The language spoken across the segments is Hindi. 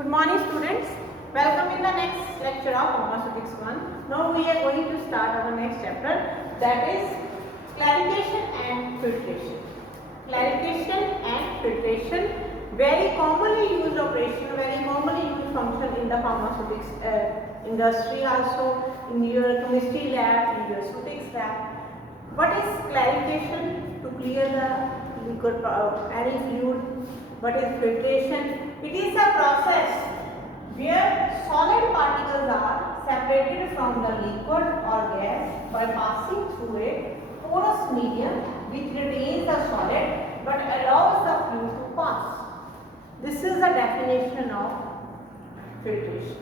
Good morning students. Welcome in the next lecture of Pharmaceutics 1. Now we are going to start our next chapter, that is clarification and filtration. Clarification and filtration, very commonly used operation, very commonly used function in the pharmaceutics industry, also in your chemistry lab, in your physics lab. What is clarification? To clear the liquid, any fluid. What is filtration? It is a process where solid particles are separated from the liquid or gas by passing through a porous medium which retains the solid but allows the fluid to pass. This is the definition of filtration.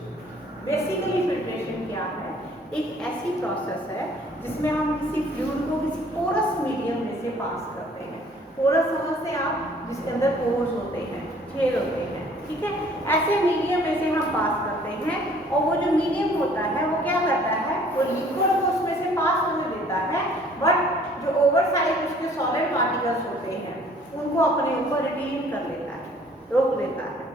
Basically filtration क्या है? एक ऐसी प्रोसेस है जिसमें हम किसी फ्लूइड को किसी पोरस मीडियम में से पास करते हैं। पोरस समझते हैं आप, जिसके अंदर पोर्स होते हैं, छेद होते हैं, ठीक है। ऐसे मीडियम में से हम पास करते हैं और वो जो मीडियम होता है वो क्या करता है, वो लिक्विड को उसमें से पास होने देता है, बट जो ओवर साइड उसके सॉलिड पार्टिकल्स होते हैं उनको अपने ऊपर रिटेन कर लेता है, रोक देता है,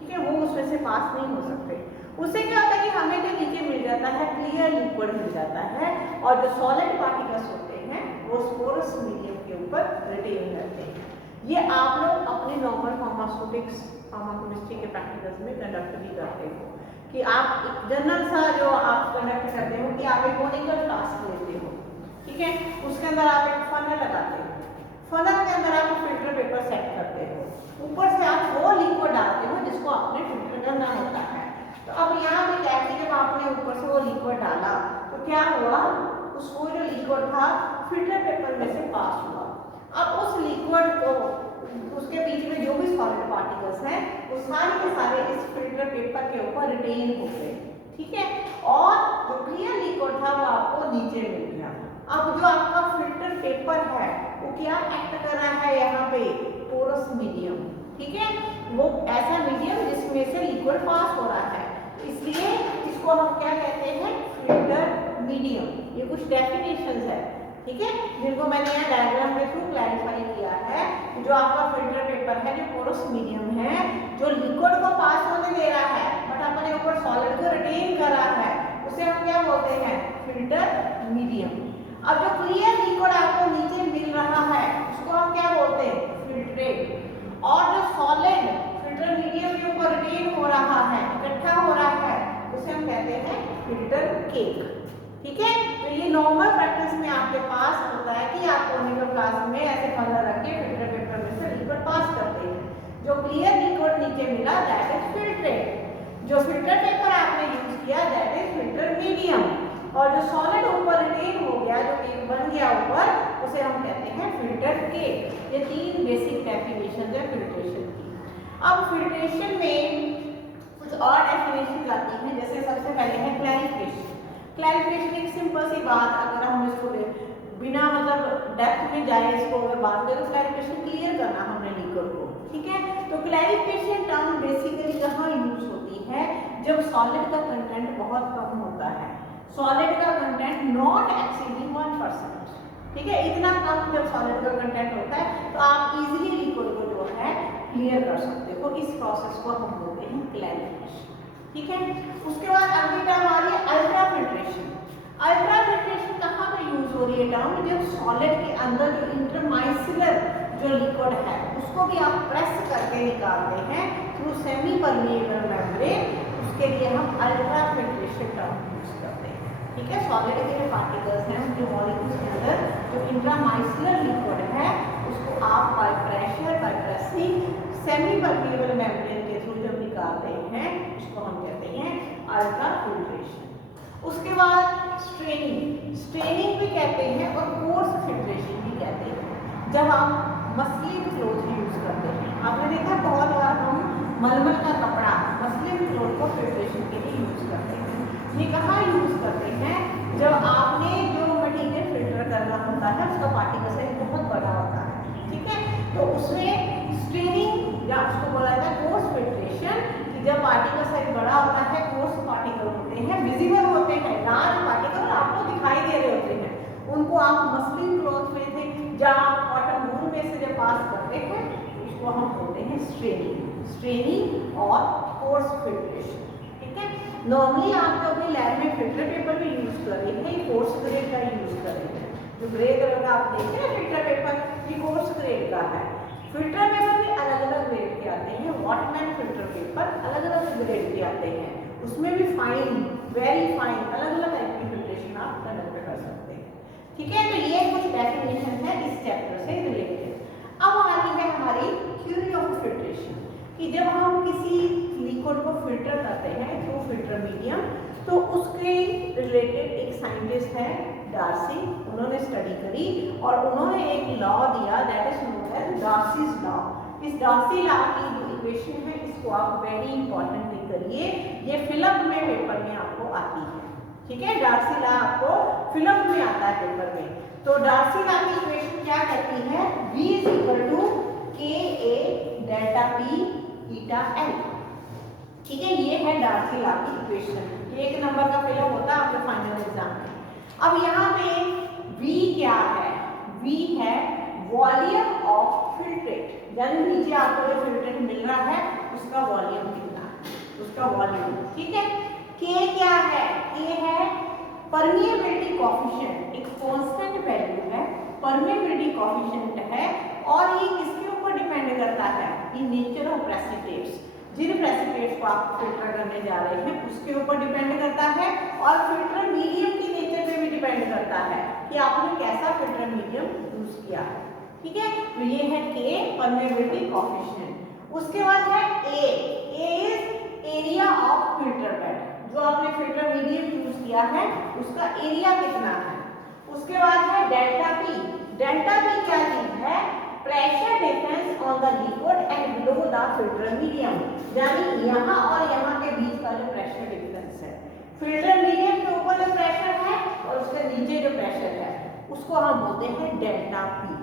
ठीक है। वो उसमें से पास नहीं हो सकते। उससे क्या होता है कि हमें जो नीचे मिल जाता है क्लियर लिक्विड मिल जाता है और जो सॉलिड पार्टिकल्स होते हैं वो पोरस मीडियम के ऊपर रिटेन रहते हैं। ये आप लोग अपने नॉर्मल फार्मास्यूटिक्स फार्माकेमिस्ट्री के प्रैक्टिकल्स में कंडक्ट भी करते हो कि आप एक जनरल सा जो आप कंडक्ट करते हो कि आप एक मोनिटर टास्क लेते हो, ठीक है। उसके अंदर आप एक फनल लगाते हो, फनल के अंदर आप फिल्टर पेपर सेट करते हो, ऊपर से आप वो लिक्विड डालते हो जिसको आपने फिल्टर करना होता है। तो अब यहाँ पे क्या है, जब आपने ऊपर से वो लिक्विड डाला तो क्या हुआ, उसको जो लिक्विड था फिल्टर पेपर में से पास हुआ। अब उस लिक्विड को उसके बीच में जो भी सॉलिड पार्टिकल्स हैं वो सारे के सारे इस फिल्टर पेपर के ऊपर रिटेन हो गए, ठीक है। और जो क्लियर लिक्विड था वो आपको नीचे मिल गया। अब जो आपका फिल्टर पेपर है वो क्या एक्ट कर रहा है यहाँ पे, पोरस मीडियम, ठीक है। वो ऐसा मीडियम जिसमें से लिक्विड पास हो रहा है, इसलिए इसको हम क्या कहते हैं, फिल्टर मीडियम। ये कुछ डेफिनेशंस है, ठीक है, जिनको मैंने यहाँ डायग्राम के थ्रू क्लैरिफाई किया है। जो आपका फिल्टर पेपर है जो पोरस मीडियम है, जो लिक्विड को पास होने दे रहा है बट अपने ऊपर सॉलिड को रिटेन कर रहा है, उसे हम क्या बोलते हैं, फिल्टर मीडियम। अब जो क्लियर लिक्विड आपको नीचे मिल रहा है उसको हम क्या बोलते हैं, फिल्ट्रेट। और जो सॉलिड फिल्टर मीडियम के ऊपर रिटेन हो रहा है, इकट्ठा हो रहा है, उसे हम कहते हैं फिल्टर केक, ठीक है। तो ये नॉर्मल प्रैक्टिस में आपके पास होता है कि आप क्लिनिकल क्लास में ऐसे फंडा रख के फिल्टर पेपर में से लिक्विड पास करते हैं। जो क्लियर लिक्विड नीचे मिला दैट इज फिल्ट्रेट, जो फिल्टर पेपर आपने यूज किया दैट इज फिल्टर मीडियम, और जो सॉलिड ऊपर रिटेन हो गया, जो केक बन गया ऊपर, उसे हम कहते हैं फिल्टर केक। ये तीन बेसिक डेफिनेशन है फिल्ट्रेशन की। अब फिल्ट्रेशन में कुछ और डेफिनेशन आती हैं, जैसे सबसे पहले है क्लैरिफिकेशन। क्लैरिफिकेशन एक सिंपल सी बात, अगर हम इसको बिना मतलब डेप्थ में जाए इसको अगर बात करें तो क्लैरिफिकेशन क्लियर करना हमने लिक्विड को, ठीक है। तो क्लैरिफिकेशन टर्म बेसिकली कहाँ यूज होती है, जब सॉलिड का कंटेंट बहुत कम होता है, सॉलिड का कंटेंट नॉट एक्सीडिंग 1%, ठीक है। इतना कम जब सॉलिड का कंटेंट होता है तो आप इजीली लिक्विड को जो है क्लियर कर सकते हो। इस प्रोसेस को हम बोलते हैं क्लैरिफिकेशन, ठीक है। उसके बाद अगली टर्म आ रही है अल्ट्रा फिल्ट्रेशन। अल्ट्रा फिल्ट्रेशन कहाँ पे यूज हो रही है टर्म, जब सॉलिड के अंदर जो इंटरमाइसिलर जो लिक्विड है उसको भी आप प्रेस करके निकालते हैं थ्रू सेमी परमिएबल मेम्ब्रेन, उसके लिए हम अल्ट्रा फिल्ट्रेशन टर्म यूज करते हैं, ठीक है। सॉलिड के जो पार्टिकल्स हैं जो मॉलिक्यूल्स के अंदर जो इंट्रामाइसिलर लिक्विड है उसको आप by pressure, by pressing semi permeable membrane के थ्रू जब निकालते हैं उसको हम कहते हैं अल्ट्रा फिल्ट्रेशन। उसके बाद स्ट्रेनिंग, स्ट्रेनिंग भी कहते हैं और कोर्स फिल्ट्रेशन भी कहते हैं। जब आप मसलिन क्लॉथ यूज करते हैं, आपने देखा बहुत बार हम मलमल का कपड़ा मसलिन क्लॉथ को फिल्ट्रेशन के लिए यूज करते हैं। ये कहाँ यूज करते हैं, जब आपने जो मटीरियल फिल्टर करना होता है उसका पार्टिकल साइज बहुत बड़ा होता है, ठीक है। तो उसमें स्ट्रेनिंग या उसको बोला जाता है कोर्स फिल्ट्रेशन, कि जब पार्टिकल साइज बड़ा होता है, कोर्स पार्टिकल होते हैं, विजिबल होते हैं, लार्ज पार्टिकल आपको दिखाई दे रहे होते हैं, उनको आप मसलिन क्लॉथ में से या कॉटन वूल में से जब पास करते हैं उसको हम बोलते हैं स्ट्रेनिंग, स्ट्रेनिंग और कोर्स फिल्ट्रेशन। ठीक है, नॉर्मली आप जो अपने लैब में फिल्टर पेपर भी यूज कर रहे हैं, ये कोर्स ग्रेड का यूज कर रहे हैं। जो ग्रे कलर का आप देखते हैं फिल्टर पेपर, ये कोर्स ग्रेड का है। फिल्टर पेपर भी अलग अलग ग्रेड के आते हैं, वॉटमैन फिल्टर पेपर अलग अलग ग्रेड के आते हैं, उसमें भी फाइन, वेरी फाइन, अलग अलग टाइप की फिल्ट्रेशन आप कंडक्ट कर सकते हैं। ठीक है, तो ये कुछ डेफिनेशन है इस चैप्टर से रिलेटेड। अब आती है हमारी थ्योरी ऑफ फिल्ट्रेशन, कि जब हम किसी लिक्विड को फिल्टर करते हैं थ्रू फिल्टर मीडियम, तो उसके रिलेटेड एक साइंटिस्ट है डार्सी, उन्होंने स्टडी करी और उन्होंने एक लॉ दिया, that is known as Darcy's law. इस डार्सी लॉ की जो इक्वेशन है, इसको आप वेरी इंपॉर्टेंटली करिए, ये फिलअप में पेपर में आपको आती है। ठीक है, डार्सी लॉ आपको फिलअप में आता है पेपर में। तो डार्सी लॉ की इक्वेशन क्या कहती है, V is equal to KA delta P eta L। ठीक है, ये है डार्सी लॉ की इक्वेशन, ये एक नंबर का फिलअप होता है आपके फाइनल एग्जाम में। अब यहाँ पे V क्या है, V है वॉल्यूम ऑफ फिल्ट्रेट, यानी नीचे आपको जो फिल्ट्रेट मिल रहा है उसका वॉल्यूम कितना है, उसका वॉल्यूम। ठीक है, K क्या है, K है परमिएबिलिटी कोएफिशिएंट, एक कांस्टेंट वैल्यू है, परमिएबिलिटी कोएफिशिएंट है, और ये किसके ऊपर डिपेंड करता है, ये नेचर ऑफ प्रेसिपिटेट्स, जिन प्रेसिपिटेट्स को आप फिल्टर करने जा रहे हैं उसके ऊपर डिपेंड करता है, और फिल्टर मीडियम की नेचर पे भी डिपेंड करता है कि आपने कैसा फिल्टर मीडियम यूज किया है। ठीक है, तो ये है K परमिएबिलिटी कोएफिशिएंट। उसके बाद है A is area of filter bed, जो आपने फिल्टर मीडियम यूज किया है उसका एरिया कितना है। उसके बाद है डेल्टा P, डेल्टा P क्या चीज है, pressure difference on the liquid and below the filter medium, यानी यहाँ और यहाँ के बीच का जो प्रेशर डिफरेंस है, फिल्टर मीडियम के ऊपर जो प्रेशर है और उसके नीचे जो प्रेशर है उसको हम बोलते हैं डेल्टा P।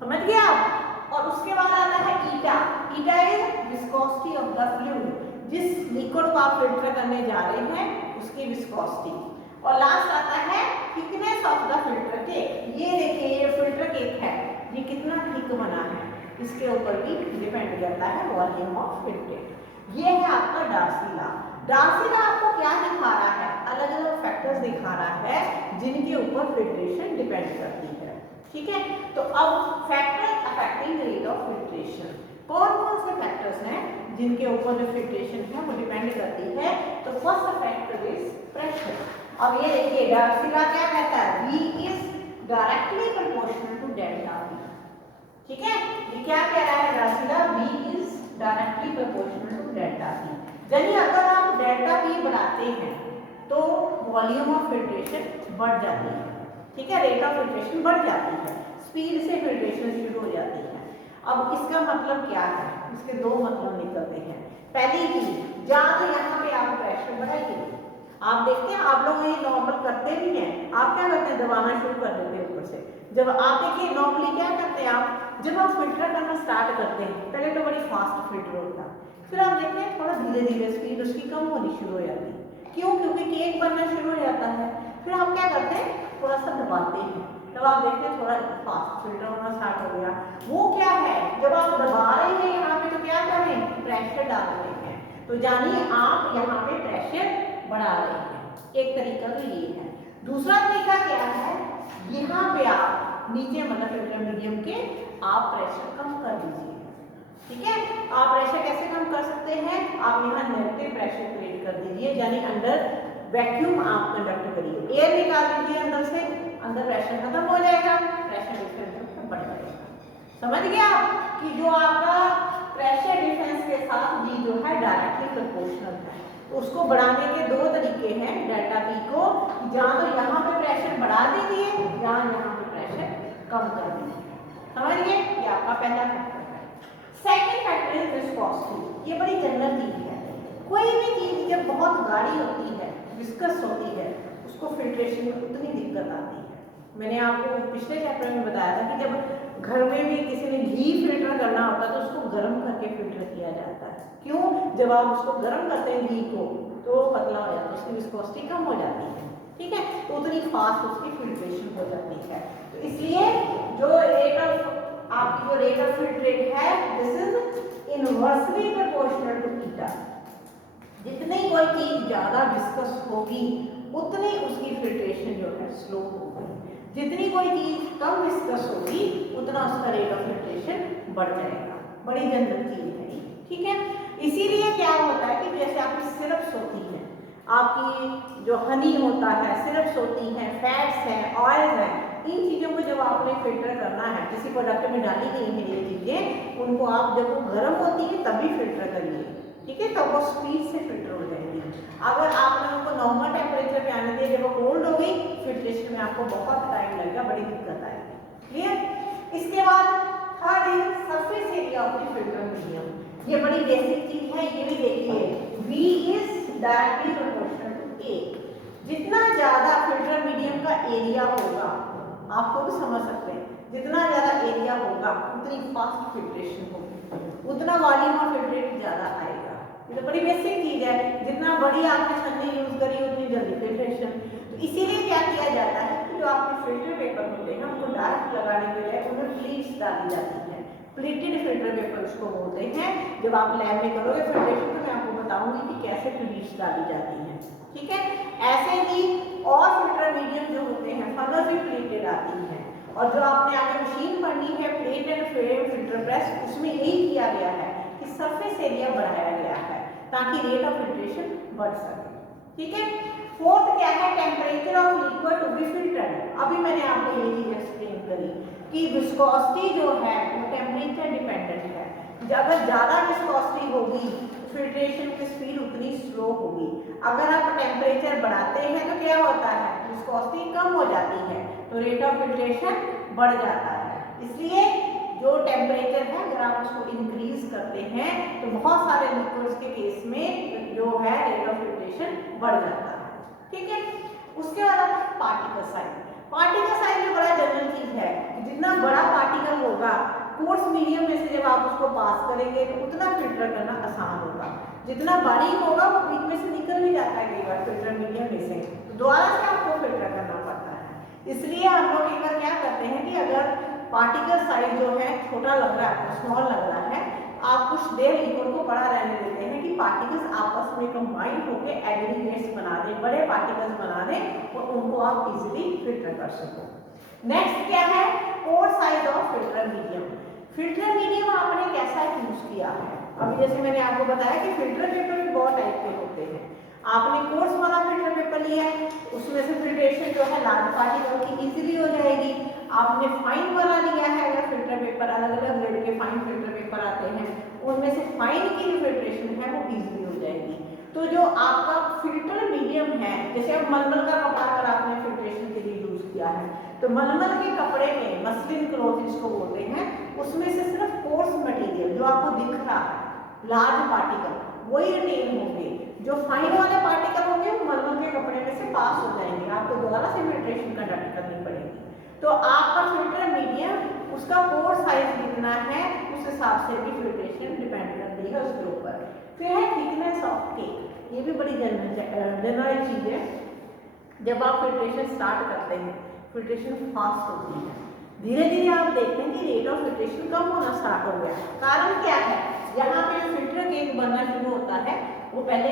समझ गए आप। और उसके बाद आता है eta, eta is viscosity of the fluid, जिस लिक्विड को आप फिल्टर करने जा रहे हैं उसकी विस्कोसिटी। और लास्ट आता है thickness of the filter cake, ये देखिए ये फिल्टर केक है, ये कितना थिक बना है, इसके ऊपर भी डिपेंड करता है वॉल्यूम ऑफ फिल्ट्रेट। ये है आपका डार्सी लॉ। डार्सी लॉ आपको क्या दिखा रहा है, अलग अलग फैक्टर्स दिखा रहा है जिनके ऊपर फिल्ट्रेशन डिपेंड करती है। ठीक है, तो अब factor affecting rate of filtration, कौन कौन से फैक्टर्स हैं जिनके ऊपर जो फिल्ट्रेशन है वो डिपेंड करती है। तो फर्स्ट फैक्टर इज प्रेशर। अब ये देखिए डार्सी लॉ क्या कहता है, V is directly proportional to delta P। ठीक है, ये क्या कह रहा है Darcy law, V is directly proportional to delta P, यानी अगर आप डेल्टा P बढ़ाते हैं तो वॉल्यूम ऑफ फिल्ट्रेशन बढ़ जाती है। ठीक है, रेट ऑफ फिल्ट्रेशन बढ़ जाती है, स्पीड से फिल्ट्रेशन शुरू हो जाती है। अब इसका मतलब क्या है, इसके दो मतलब निकलते हैं। पहली चीज, जहाँ तो यहाँ पे आप प्रेशर बढ़ाइए, आप देखते हैं आप लोग ये नॉर्मल करते भी हैं, आप क्या करते हैं दबाना शुरू कर देते हैं ऊपर से। जब आप देखिए नॉर्मली क्या करते हैं आप, जब आप फिल्टर करना स्टार्ट करते हैं पहले तो बड़ी फास्ट फिल्टर होता है, फिर आप देखते हैं थोड़ा धीरे धीरे स्पीड उसकी कम होनी शुरू हो जाती है। क्यों, क्योंकि केक बनना शुरू हो जाता है। फिर आप क्या करते हैं थोड़ा सा दबाते हैं, तब आप देखते हैं थोड़ा फास्ट फिल्टर होना स्टार्ट हो गया। वो क्या है, जब आप दबा रहे हैं यहाँ पे तो क्या कर रहे हैं, प्रेशर डाल रहे हैं, तो जानिए आप यहाँ पे प्रेशर बढ़ा रहे हैं। एक तरीका तो ये है। दूसरा तरीका क्या है, यहाँ पे आप नीचे मतलब फिल्टर मीडियम के आप प्रेशर कम कर दीजिए। ठीक है, आप प्रेशर कैसे कम कर सकते हैं, आप यहाँ नेगेटिव प्रेशर क्रिएट कर दीजिए, यानी अंदर वैक्यूम आप कंडक्ट करिए, एयर निकाल दीजिए अंदर से, अंदर प्रेशर खत्म हो जाएगा, प्रेशर डिफरेंस बढ़ जाएगा। समझ गया कि जो आपका प्रेशर डिफरेंस के साथ भी जो है डायरेक्टली प्रोपोर्शनल है। उसको बढ़ाने के दो तरीके हैं डेल्टा P को, जहाँ तो यहाँ पे प्रेशर बढ़ा दीजिए, जहाँ यहाँ पे प्रेशर कम कर दीजिए। समझ गए, ये आपका पहला फैक्टर है। सेकेंड फैक्टर इज विस्कोसिटी, ये बड़ी जनरल चीज है। कोई भी चीज जब बहुत गाढ़ी होती है, विस्कस होती है, उसको फिल्ट्रेशन में उतनी दिक्कत आती है। मैंने आपको पिछले चैप्टर में बताया था कि जब घर में भी किसी ने घी फिल्टर करना होता है तो उसको गर्म करके फिल्टर किया जाता है। क्यों, जब आप उसको गर्म करते हैं घी को तो पतला हो जाता है, उसकी विस्कोसिटी कम हो जाती है। ठीक है, तो उतनी फास्ट उसकी फिल्ट्रेशन हो जाती है। तो इसलिए जो रेट ऑफ आपकी जो रेट ऑफ फिल्ट्रेट है, this is inversely proportional to eta. जितनी कोई चीज ज्यादा विस्कस होगी उतनी उसकी फिल्ट्रेशन जो है स्लो होगी, जितनी कोई चीज कम विस्कस होगी उतना उसका रेट ऑफ फिल्ट्रेशन बढ़ जाएगा। बड़ी जनरल चीज है ये, ठीक है। इसीलिए क्या होता है कि जैसे आपकी सिरप्स होती है, आपकी जो हनी होता है, सिरप्स होती हैं, फैट्स हैं, ऑयल है, इन चीज़ों को जब आपने फिल्टर करना है, किसी प्रोडक्ट में डाली गई हैं ये चीज़ें, उनको आप जब वो गर्म होती है तभी फिल्टर करिए, ठीक है, तब वो स्पीड से फिल्टर हो जाएगी। अगर आपने उनको नॉर्मल टेम्परेचर पे आने दिया, जब वो कोल्ड हो गई, फिल्ट्रेशन में आपको बहुत टाइम लगेगा, बड़ी दिक्कत आएगी। क्लियर। इसके बाद third is surface area of the filter medium. ये बड़ी बेसिक चीज है, ये भी देखिए, V is directly proportional to A। जितना ज्यादा फिल्टर मीडियम का एरिया होगा, आप खुद समझ सकते हैं, जितना ज्यादा एरिया होगा उतनी फास्ट फिल्ट्रेशन होगी, उतना वॉल्यूम ऑफ फिल्ट्रेट ज्यादा आएगा। ये तो बड़ी बेसिक चीज है, जितना बड़ी आपने छन्नी यूज करी उतनी जल्दी फिल्ट्रेशन। तो इसीलिए क्या किया जाता है कि जो आपके फिल्टर पेपर होते हैं उनको डायरेक्ट लगाने के लिए उनमें प्लीट्स डाली जाती है। प्लेटेड फिल्टर पेपर उसको बोलते हैं। जब आप लैब में करोगे फिल्ट्रेशन तो मैं आपको बताऊंगी कि कैसे प्लीट्स डाली जाती हैं, ठीक है। ऐसे ही और फिल्टर मीडियम जो होते हैं फनल भी प्लेटेड आती है, और जो आपने आगे मशीन पढ़नी है plate and frame filter press, उसमें यही किया गया है कि सरफेस एरिया बढ़ाया गया है ताकि रेट ऑफ फिल्ट्रेशन बढ़ सके, ठीक है। फोर्थ क्या है, temperature of liquid to be filtered. अभी मैंने आपको ये चीज एक्सप्लेन करी कि विस्कोसिटी जो है वो टेम्परेचर डिपेंडेंट है। अगर ज्यादा विस्कोसिटी होगी फिल्ट्रेशन की स्पीड उतनी स्लो होगी। अगर आप टेम्परेचर बढ़ाते हैं तो क्या होता है, विस्कोसिटी कम हो जाती है तो रेट ऑफ फिल्ट्रेशन बढ़ जाता है। इसलिए जो टेम्परेचर है अगर आप उसको इंक्रीज करते हैं तो बहुत सारे लिक्विड्स के केस में जो है रेट ऑफ फिल्ट्रेशन बढ़ जाता है, ठीक है। उसके बाद आता है पार्टिकल साइज। पार्टिकल साइज में बड़ा जनरल चीज है, जितना बड़ा पार्टिकल होगा कोर्स मीडियम में से जब आप उसको पास करेंगे तो उतना फिल्टर करना आसान होगा। जितना बारीक होगा वो बीच में से निकल भी जाता है कई बार फिल्टर मीडियम में से, तो दोबारा से आपको फिल्टर करना पड़ता है। इसलिए हम लोग एक बार क्या करते हैं कि अगर पार्टिकल साइज जो है छोटा लग रहा है, स्मॉल लग रहा है, आप कुछ देर लिक्विड को बड़ा रहने देते हैं कि पार्टिकल्स आपस में कंबाइन होकर एग्रीगेट्स बना दें, बड़े पार्टिकल्स बना दें और उनको आप इजीली फिल्टर कर सको। नेक्स्ट क्या है, pore size of filter medium. Filter medium आपने कैसा यूज किया है, अभी जैसे मैंने आपको बताया कि फिल्टर पेपर भी बहुत टाइप के होते हैं। आपने कोर्स वाला फिल्टर पेपर लिया है, उसमें से फिल्ट्रेशन जो है लार्ज पार्टिकल की इजीली हो जाएगी। आपने फाइन वाला लिया है, अगर फिल्टर पेपर अलग अलग ग्रेड के फाइन फिल्टर पेपर आते हैं, उनमें से फाइन की जो फिल्ट्रेशन है वो इजीली हो जाएगी। तो जो आपका फिल्टर मीडियम है, जैसे अब मलमल का कपड़ा अगर आपने फिल्ट्रेशन के लिए यूज किया है तो मलमल के कपड़े में मस्लिन क्लॉथ जिसको बोलते हैं, उसमें से सिर्फ कोर्स मटेरियल जो आपको दिख रहा है लार्ज पार्टिकल वही रिटेन होंगे, जो फाइन वाले पार्टिकल होंगे वो मलमल के कपड़े में से पास हो जाएंगे, आपको दोबारा से फिल्ट्रेशन कंडक्ट करनी पड़ेगी। तो आपका फिल्टर मीडियम उसका पोर साइज कितना है उस हिसाब से भी फिल्ट्रेशन डिपेंड करती है उसके ऊपर। फिर है थिकनेस ऑफ केक, ये भी बड़ी जनरल चीज है। जब आप फिल्ट्रेशन स्टार्ट करते हैं फिल्ट्रेशन फास्ट होती है, धीरे धीरे आप देखते हैं कि रेट ऑफ फिल्ट्रेशन कम होना स्टार्ट हो गया। कारण क्या है, यहाँ पे जो फिल्टर केक बनना शुरू होता है वो पहले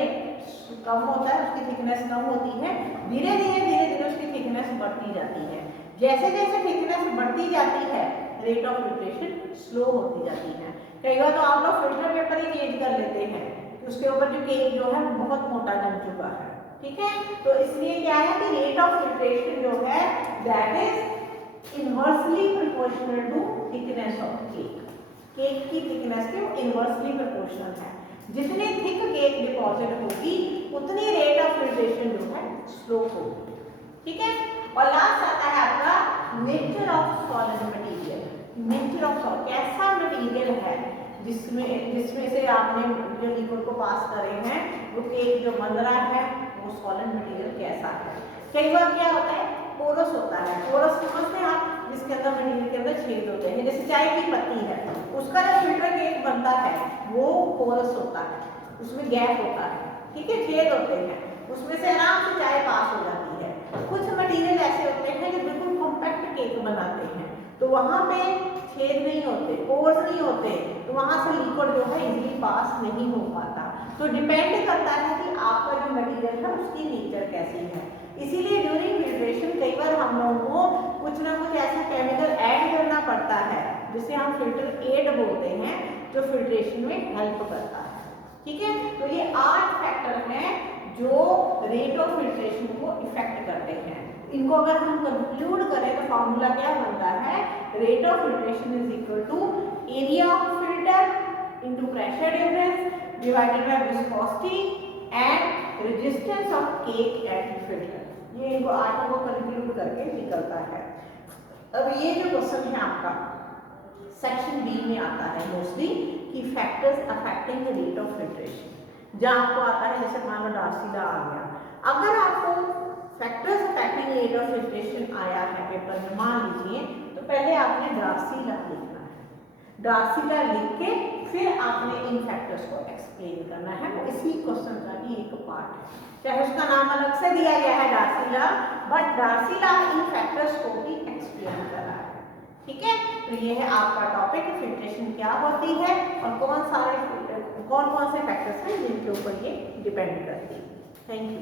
कम होता है, उसकी थिकनेस कम होती है, धीरे धीरे उसकी थिकनेस बढ़ती जाती है। जैसे जैसे थिकनेस बढ़ती जाती है रेट ऑफ फिल्ट्रेशन स्लो होती जाती है। कई बार तो आप लोग फिल्टर पेपर ही चेंज कर लेते हैं, उसके ऊपर जो केक जो है बहुत मोटा जम चुका है, ठीक है। तो इसलिए क्या है कि रेट ऑफ फिल्ट्रेशन जो है that is inversely proportional to thickness of cake. Cake की थिकनेस के इनवर्सली प्रोपोर्शनल है। जितनी थिक केक डिपॉजिट होगी उतनी रेट ऑफ फिल्ट्रेशन जो है स्लो होगी, ठीक है। और लास्ट आता है आपका nature of solid material. Nature of solid, कैसा मटेरियल है जिसमें से आपने जो लिक्विड को पास करे हैं वो केक जो बन रहा है वो सॉलिड मटेरियल कैसा है। कई बार क्या होता है पोरस होता है, पोरस समझते हैं आप, जिसके अंदर मटेरियल के अंदर छेद होते हैं, जैसे चाय की पत्ती है उसका जो फिल्टर केक बनता है वो पोरस होता है, उसमें गैप होता है, ठीक है, छेद होते हैं, उसमें से आराम से चाय पास हो जाती है। कुछ मटेरियल ऐसे होते हैं जो बिल्कुल कॉम्पैक्ट केक बनाते हैं तो वहां पे छेद नहीं होते, पोर्स नहीं होते, तो वहां से लिक्विड जो है इजीली पास नहीं हो पाता। तो डिपेंड करता है कि आपका जो मटेरियल है उसकी नेचर कैसी है। इसीलिए ड्यूरिंग फिल्ट्रेशन कई बार हम लोगों को कुछ ना कुछ ऐसा केमिकल ऐड करना पड़ता है जिसे हम फिल्टर एड बोलते हैं, जो फिल्ट्रेशन में हेल्प करता है। ठीक है, तो ये 8 फैक्टर हैं जो रेट ऑफ फिल्ट्रेशन को इफेक्ट करते हैं। इनको अगर हम कंक्लूड करें तो फॉर्मूला क्या बनता है, rate of filtration is equal to area of filter into pressure difference divided by viscosity and resistance of cake at filter. ये इनको 8 को कंक्लूड करके निकलता है। अब ये जो क्वेश्चन है आपका सेक्शन बी में आता है मोस्टली कि factors affecting the rate of filtration. जहाँ आपको आता है जैसे मान लो डार्सी लॉ आ गया, अगर आपको factors affecting rate of filtration आया है पेपर में मान लीजिए, तो पहले आपने डार्सी लॉ लिखना है। डार्सी लॉ लिख के फिर आपने इन फैक्टर्स को एक्सप्लेन करना है। वो इसी क्वेश्चन का ही एक पार्ट है, चाहे उसका नाम अलग से दिया गया है Darcy law, but Darcy law इन फैक्टर्स को भी एक्सप्लेन कर रहा है। ठीक है, तो ये है आपका टॉपिक फिल्ट्रेशन क्या होती है और कौन कौन से फैक्टर्स हैं जिनके ऊपर ये डिपेंड करती है। Thank you.